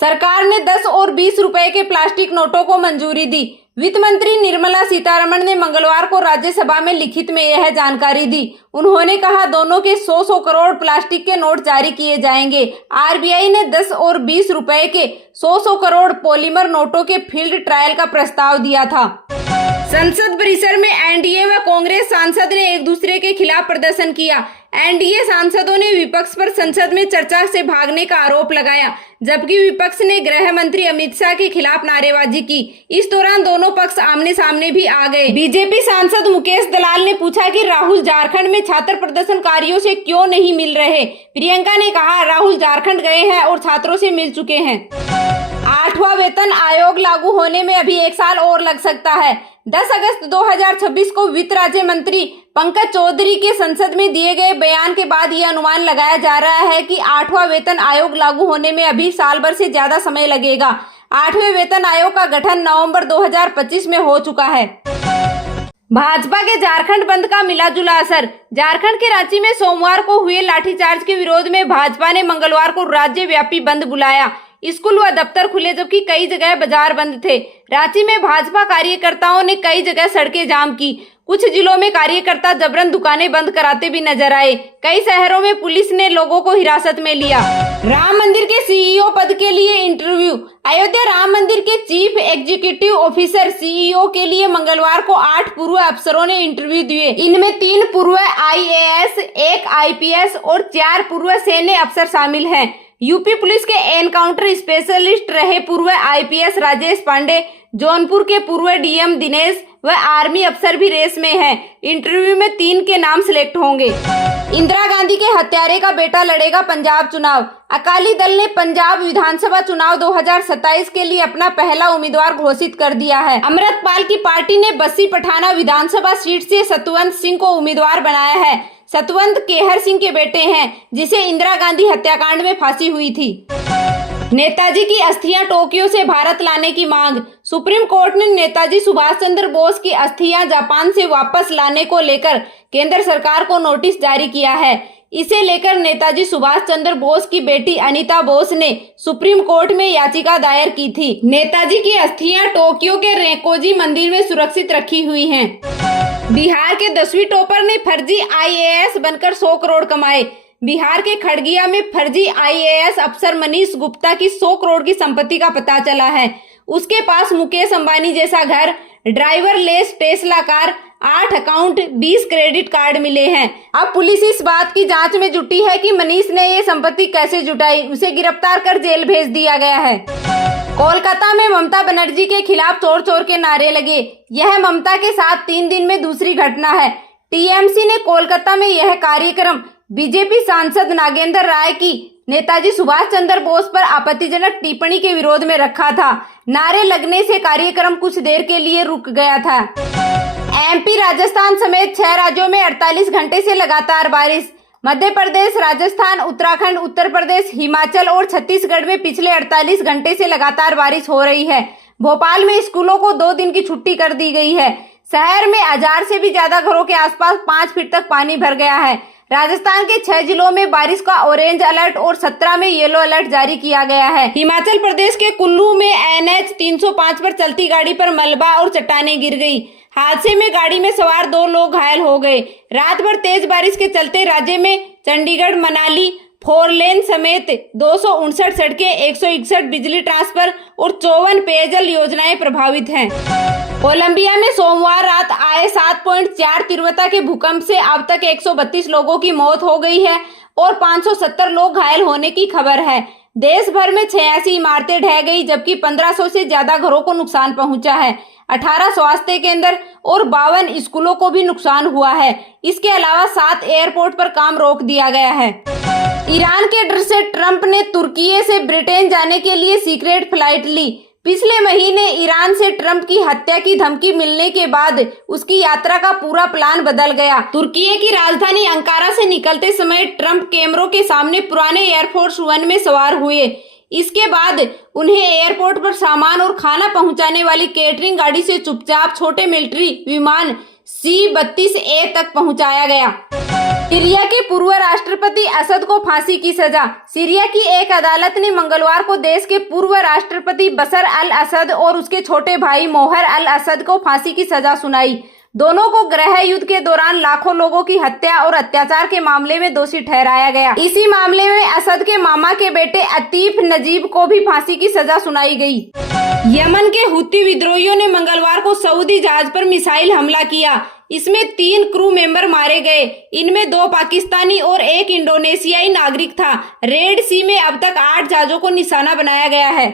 सरकार ने 10 और 20 रुपए के प्लास्टिक नोटों को मंजूरी दी। वित्त मंत्री निर्मला सीतारमण ने मंगलवार को राज्यसभा में लिखित में यह जानकारी दी। उन्होंने कहा, दोनों के 100 करोड़ प्लास्टिक के नोट जारी किए जाएंगे। आरबीआई ने 10 और 20 रुपए के 100 करोड़ पॉलीमर नोटों के फील्ड ट्रायल का प्रस्ताव दिया था। संसद परिसर में एनडीए व कांग्रेस सांसद ने एक दूसरे के खिलाफ प्रदर्शन किया। एनडीए सांसदों ने विपक्ष पर संसद में चर्चा से भागने का आरोप लगाया, जबकि विपक्ष ने गृह मंत्री अमित शाह के खिलाफ नारेबाजी की। इस दौरान दोनों पक्ष आमने सामने भी आ गए। बीजेपी सांसद मुकेश दलाल ने पूछा कि राहुल झारखंड में छात्र प्रदर्शनकारियों से क्यों नहीं मिल रहे। प्रियंका ने कहा, राहुल झारखंड गए हैं और छात्रों से मिल चुके हैं। 8वां वेतन आयोग लागू होने में अभी 1 साल और लग सकता है। 10 अगस्त 2026 को वित्त राज्य मंत्री पंकज चौधरी के संसद में दिए गए बयान के बाद यह अनुमान लगाया जा रहा है कि 8वां वेतन आयोग लागू होने में अभी साल भर से ज्यादा समय लगेगा। 8वें वेतन आयोग का गठन नवंबर 2025 में हो चुका है। भाजपा के झारखंड बंद का मिला जुला असर। झारखंड के रांची में सोमवार को हुए लाठीचार्ज के विरोध में भाजपा ने मंगलवार को राज्यव्यापी बंद बुलाया। स्कूल व दफ्तर खुले, जबकि कई जगह बाजार बंद थे। रांची में भाजपा कार्यकर्ताओं ने कई जगह सड़कें जाम की। कुछ जिलों में कार्यकर्ता जबरन दुकानें बंद कराते भी नजर आए। कई शहरों में पुलिस ने लोगों को हिरासत में लिया। राम मंदिर के सीईओ पद के लिए इंटरव्यू। अयोध्या राम मंदिर के चीफ एग्जीक्यूटिव ऑफिसर सीईओ के लिए मंगलवार को 8 पूर्व अफसरों ने इंटरव्यू दिए। इनमें 3 पूर्व आईएएस, 1 आईपीएस और 4 पूर्व सैन्य अफसर शामिल हैं। यूपी पुलिस के एनकाउंटर स्पेशलिस्ट रहे पूर्व आईपीएस राजेश पांडे, जौनपुर के पूर्व डीएम दिनेश व आर्मी अफसर भी रेस में हैं। इंटरव्यू में 3 के नाम सिलेक्ट होंगे। इंदिरा गांधी के हत्यारे का बेटा लड़ेगा पंजाब चुनाव। अकाली दल ने पंजाब विधानसभा चुनाव 2027 के लिए अपना पहला उम्मीदवार घोषित कर दिया है। अमृतपाल की पार्टी ने बस्सी पठाना विधानसभा सीट से सतवंत सिंह को उम्मीदवार बनाया है। सतवंत केहर सिंह के बेटे हैं, जिसे इंदिरा गांधी हत्याकांड में फांसी हुई थी। नेताजी की अस्थियां टोक्यो से भारत लाने की मांग। सुप्रीम कोर्ट ने नेताजी सुभाष चंद्र बोस की अस्थियां जापान से वापस लाने को लेकर केंद्र सरकार को नोटिस जारी किया है। इसे लेकर नेताजी सुभाष चंद्र बोस की बेटी अनीता बोस ने सुप्रीम कोर्ट में याचिका दायर की थी। नेताजी की अस्थियां टोक्यो के रेकोजी मंदिर में सुरक्षित रखी हुई हैं। बिहार के 10वीं टॉपर ने फर्जी आईएएस बनकर 100 करोड़ कमाए। बिहार के खगड़िया में फर्जी आईएएस अफसर मनीष गुप्ता की 100 करोड़ की संपत्ति का पता चला है। उसके पास मुकेश अंबानी जैसा घर, driver less Tesla car, 8 account, 20 credit card मिले हैं। अब पुलिस इस बात की जांच में जुटी है कि मनीष ने ये संपत्ति कैसे जुटाई। उसे गिरफ्तार कर जेल भेज दिया गया है। कोलकाता में ममता बनर्जी के खिलाफ चोर चोर के नारे लगे। यह ममता के साथ 3 दिन में दूसरी घटना है। टीएमसी ने कोलकाता में यह कार्यक्रम बीजेपी सांसद नागेंद्र राय की नेताजी सुभाष चंद्र बोस पर आपत्तिजनक टिप्पणी के विरोध में रखा था। नारे लगने से कार्यक्रम कुछ देर के लिए रुक गया था। एमपी, राजस्थान समेत 6 राज्यों में 48 घंटे से लगातार बारिश। मध्य प्रदेश, राजस्थान, उत्तराखंड, उत्तर प्रदेश, हिमाचल और छत्तीसगढ़ में पिछले 48 घंटे से लगातार बारिश हो रही है। भोपाल में स्कूलों को 2 दिन की छुट्टी कर दी गई है। शहर में 1000 से भी ज्यादा घरों के आसपास 5 फीट तक पानी भर गया है। राजस्थान के 6 जिलों में बारिश का ऑरेंज अलर्ट और 17 में येलो अलर्ट जारी किया गया है। हिमाचल प्रदेश के कुल्लू में एनएच 305 पर चलती गाड़ी पर मलबा और चट्टानें गिर गई। हादसे में गाड़ी में सवार 2 लोग घायल हो गए। रात भर तेज बारिश के चलते राज्य में चंडीगढ़ मनाली 4 लेन समेत 259 सड़कें, 161 बिजली ट्रांसफर और 54 पेयजल योजनाएं प्रभावित हैं। कोलंबिया में सोमवार रात आए 7.4 तीव्रता के भूकंप से अब तक 132 लोगों की मौत हो गई है और 570 लोग घायल होने की खबर है। देश भर में 86 इमारतें ढह गई, जबकि 1500 से ज्यादा घरों को नुकसान पहुंचा है। 18 स्वास्थ्य केंद्र और 52 स्कूलों को भी नुकसान हुआ है। इसके अलावा 7 एयरपोर्ट पर काम रोक दिया गया है। ईरान के डर से ट्रंप ने तुर्की से ब्रिटेन जाने के लिए सीक्रेट फ्लाइट ली। पिछले महीने ईरान से ट्रंप की हत्या की धमकी मिलने के बाद उसकी यात्रा का पूरा प्लान बदल गया। तुर्की की राजधानी अंकारा से निकलते समय ट्रंप कैमरों के सामने पुराने एयरफोर्स 1 में सवार हुए। इसके बाद उन्हें एयरपोर्ट पर सामान और खाना पहुंचाने वाली केटरिंग गाड़ी से चुपचाप छोटे मिलिट्री विमान C-32A तक पहुंचाया गया। सीरिया के पूर्व राष्ट्रपति असद को फांसी की सजा। सीरिया की एक अदालत ने मंगलवार को देश के पूर्व राष्ट्रपति बशर अल असद और उसके छोटे भाई मोहर अल असद को फांसी की सजा सुनाई। दोनों को गृह युद्ध के दौरान लाखों लोगों की हत्या और अत्याचार के मामले में दोषी ठहराया गया। इसी मामले में असद के मामा के बेटे अतीफ नजीब को भी फांसी की सजा सुनाई गई। यमन के हुती विद्रोहियों ने मंगलवार को सऊदी जहाज पर मिसाइल हमला किया। इसमें 3 क्रू मेंबर मारे गए। इनमें 2 पाकिस्तानी और 1 इंडोनेशियाई नागरिक था। रेड सी में अब तक 8 जहाजों को निशाना बनाया गया है।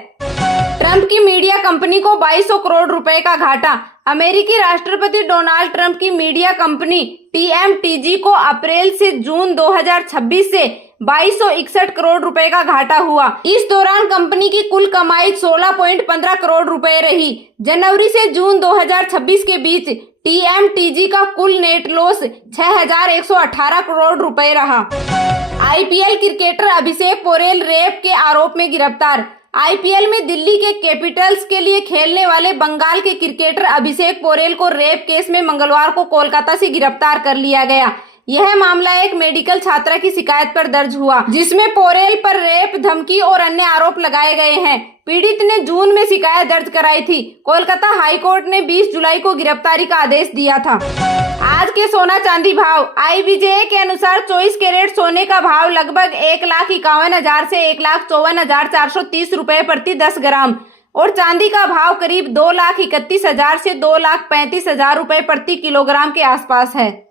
ट्रंप की मीडिया कंपनी को 2200 करोड़ रुपए का घाटा। अमेरिकी राष्ट्रपति डोनाल्ड ट्रंप की मीडिया कंपनी TMTG को अप्रैल से जून 2026 से 2261 करोड़ रुपए का घाटा हुआ। इस दौरान कंपनी की कुल कमाई 16.15 करोड़ रुपए रही। जनवरी से जून 2026 के बीच TMTG का कुल नेट लॉस 6118 करोड़ रुपए रहा। IPL क्रिकेटर अभिषेक पोरेल रेप के आरोप में गिरफ्तार। IPL में दिल्ली के कैपिटल्स के लिए खेलने वाले बंगाल के क्रिकेटर अभिषेक पोरेल को रेप केस में मंगलवार को कोलकाता से गिरफ्तार कर लिया गया। यह मामला एक मेडिकल छात्रा की शिकायत पर दर्ज हुआ, जिसमें पोरेल पर रेप, धमकी और अन्य आरोप लगाए गए हैं। पीड़ित ने जून में शिकायत दर्ज कराई थी। कोलकाता हाई कोर्ट ने 20 जुलाई को गिरफ्तारी का आदेश दिया था। आज के सोना चांदी भाव। IBJ के अनुसार 24 कैरेट सोने का भाव लगभग 1,51,000 से 1,54,430 रुपए प्रति 10 ग्राम और चांदी का भाव करीब 2,31,000 से 2,35,000 रुपए प्रति किलोग्राम के आसपास है।